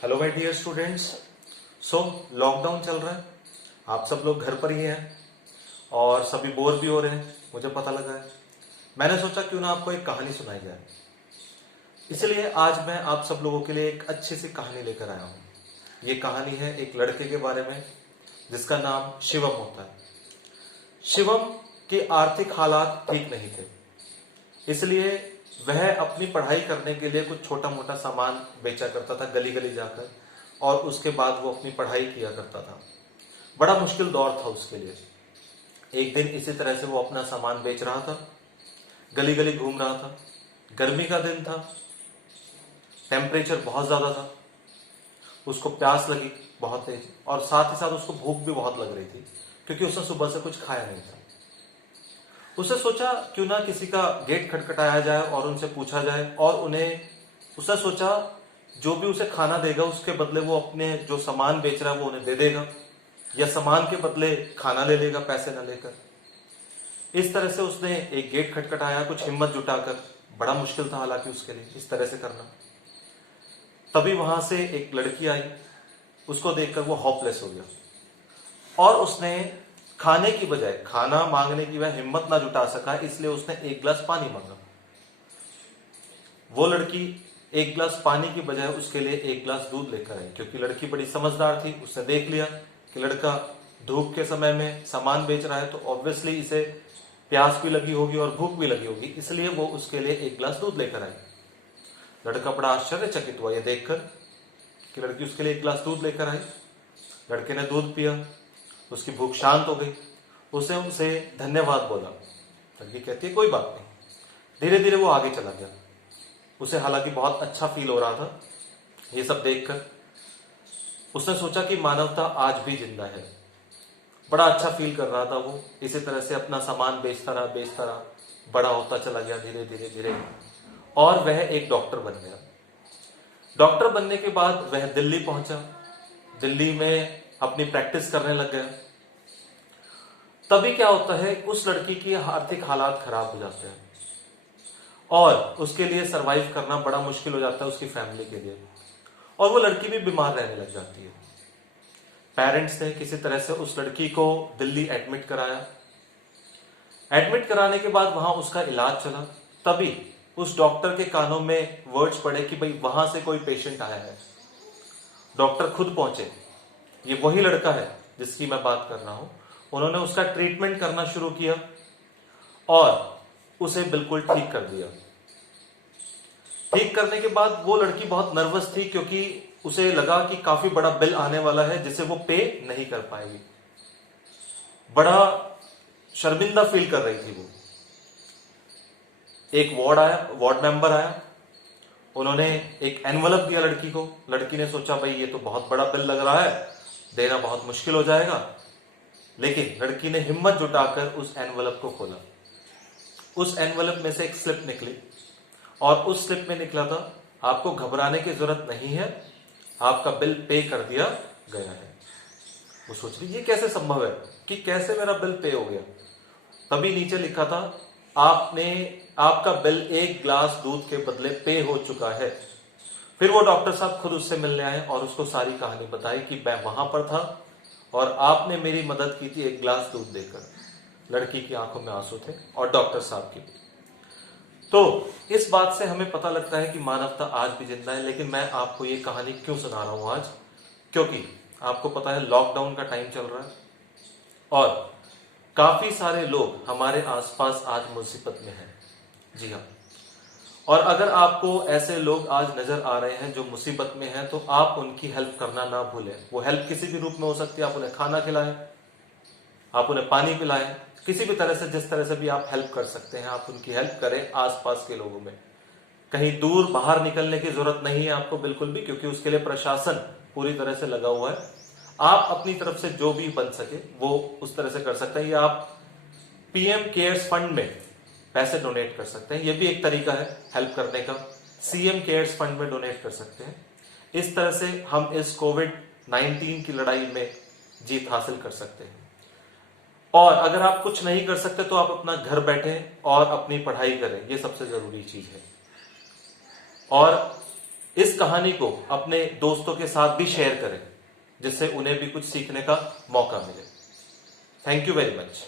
Hello my dear students. Lockdown चल रहा है, आप सब लोग घर पर ही हैं और सभी बोर भी हो रहे हैं, मुझे पता लगा है। मैंने सोचा क्यों ना आपको एक कहानी सुनाई जाए, इसलिए आज मैं आप सब लोगों के लिए एक अच्छी सी कहानी लेकर आया हूं। ये कहानी है एक लड़के के बारे में जिसका नाम शिवम होता है। शिवम के आर्थिक हालात ठीक नहीं थे, इसलिए वह अपनी पढ़ाई करने के लिए कुछ छोटा मोटा सामान बेचा करता था गली गली जाकर, और उसके बाद वो अपनी पढ़ाई किया करता था। बड़ा मुश्किल दौर था उसके लिए। एक दिन इसी तरह से वो अपना सामान बेच रहा था, गली गली घूम रहा था। गर्मी का दिन था, टेम्परेचर बहुत ज्यादा था, उसको प्यास लगी बहुत तेज, और साथ ही साथ उसको भूख भी बहुत लग रही थी क्योंकि उसने सुबह से कुछ खाया नहीं था। उसने सोचा क्यों ना किसी का गेट खटखटाया जाए और उनसे पूछा जाए, और उसने सोचा जो भी उसे खाना देगा उसके बदले वो अपने जो सामान बेच रहा है वो उन्हें दे देगा, या सामान के बदले खाना ले लेगा पैसे न लेकर। इस तरह से उसने एक गेट खटखटाया कुछ हिम्मत जुटाकर। बड़ा मुश्किल था हालांकि उसके लिए इस तरह से करना। तभी वहां से एक लड़की आई, उसको देखकर वो होपलेस हो गया और उसने खाने की बजाय, खाना मांगने की वह हिम्मत ना जुटा सका, इसलिए उसने एक गिलास पानी मांगा। वो लड़की एक गिलास पानी की बजाय उसके लिए एक गिलास दूध लेकर आई, क्योंकि लड़की बड़ी समझदार थी। उसने देख लिया कि लड़का धूप के समय में सामान बेच रहा है तो ऑब्वियसली इसे प्यास भी लगी होगी और भूख भी लगी होगी, इसलिए वो उसके लिए एक गिलास दूध लेकर आई। लड़का बड़ा आश्चर्यचकित हुआ यह देखकर कि लड़की उसके लिए एक गिलास दूध लेकर आई। लड़के ने दूध पिया, उसकी भूख शांत हो गई। उसने उनसे धन्यवाद बोला। लड़की कहती है कोई बात नहीं। धीरे धीरे वो आगे चला गया। उसे हालांकि बहुत अच्छा फील हो रहा था ये सब देखकर। उसने सोचा कि मानवता आज भी जिंदा है। बड़ा अच्छा फील कर रहा था वो। इसी तरह से अपना सामान बेचता रहा, बड़ा होता चला गया धीरे धीरे धीरे, और वह एक डॉक्टर बन गया। डॉक्टर बनने के बाद वह दिल्ली पहुंचा। दिल्ली में अपनी प्रैक्टिस करने लग गया। तभी क्या होता है, उस लड़की की आर्थिक हालात खराब हो जाते हैं और उसके लिए सरवाइव करना बड़ा मुश्किल हो जाता है उसकी फैमिली के लिए, और वो लड़की भी बीमार रहने लग जाती है। पेरेंट्स ने किसी तरह से उस लड़की को दिल्ली एडमिट कराया। एडमिट कराने के बाद वहां उसका इलाज चला। तभी उस डॉक्टर के कानों में वर्ड्स पड़े कि भाई वहां से कोई पेशेंट आया है। डॉक्टर खुद पहुंचे। ये वही लड़का है जिसकी मैं बात कर रहा हूं। उन्होंने उसका ट्रीटमेंट करना शुरू किया और उसे बिल्कुल ठीक कर दिया। ठीक करने के बाद वो लड़की बहुत नर्वस थी क्योंकि उसे लगा कि काफी बड़ा बिल आने वाला है जिसे वो पे नहीं कर पाएगी। बड़ा शर्मिंदा फील कर रही थी वो। एक वार्ड मेंबर आया। उन्होंने एक एनवलप दिया लड़की को। लड़की ने सोचा भाई ये तो बहुत बड़ा बिल लग रहा है, देना बहुत मुश्किल हो जाएगा। लेकिन लड़की ने हिम्मत जुटाकर उस एनवलप को खोला। उस एनवलप में से एक स्लिप निकली और उस स्लिप में निकला था, आपको घबराने की जरूरत नहीं है, आपका बिल पे कर दिया गया है। वो सोच रही ये कैसे संभव है कि कैसे मेरा बिल पे हो गया। तभी नीचे लिखा था आपका बिल एक गिलास दूध के बदले पे हो चुका है। फिर वो डॉक्टर साहब खुद उससे मिलने आए और उसको सारी कहानी बताई कि मैं वहां पर था और आपने मेरी मदद की थी एक गिलास दूध देकर। लड़की की आंखों में आंसू थे और डॉक्टर साहब की। तो इस बात से हमें पता लगता है कि मानवता आज भी जिंदा है। लेकिन मैं आपको ये कहानी क्यों सुना रहा हूं आज, क्योंकि आपको पता है लॉकडाउन का टाइम चल रहा है और काफी सारे लोग हमारे आसपास आज मुसीबत में हैं। जी हाँ, और अगर आपको ऐसे लोग आज नजर आ रहे हैं जो मुसीबत में हैं, तो आप उनकी हेल्प करना ना भूलें। वो हेल्प किसी भी रूप में हो सकती है। आप उन्हें खाना खिलाएं, आप उन्हें पानी पिलाएं, किसी भी तरह से, जिस तरह से भी आप हेल्प कर सकते हैं आप उनकी हेल्प करें आसपास के लोगों में। कहीं दूर बाहर निकलने की जरूरत नहीं है आपको बिल्कुल भी, क्योंकि उसके लिए प्रशासन पूरी तरह से लगा हुआ है। आप अपनी तरफ से जो भी बन सके वो उस तरह से कर सकते हैं, या आप पीएम केयर्स फंड में पैसे डोनेट कर सकते हैं। यह भी एक तरीका है हेल्प करने का। सीएम केयर्स फंड में डोनेट कर सकते हैं। इस तरह से हम इस कोविड-19 की लड़ाई में जीत हासिल कर सकते हैं। और अगर आप कुछ नहीं कर सकते तो आप अपना घर बैठे और अपनी पढ़ाई करें, यह सबसे जरूरी चीज है। और इस कहानी को अपने दोस्तों के साथ भी शेयर करें, जिससे उन्हें भी कुछ सीखने का मौका मिले। Thank you very much.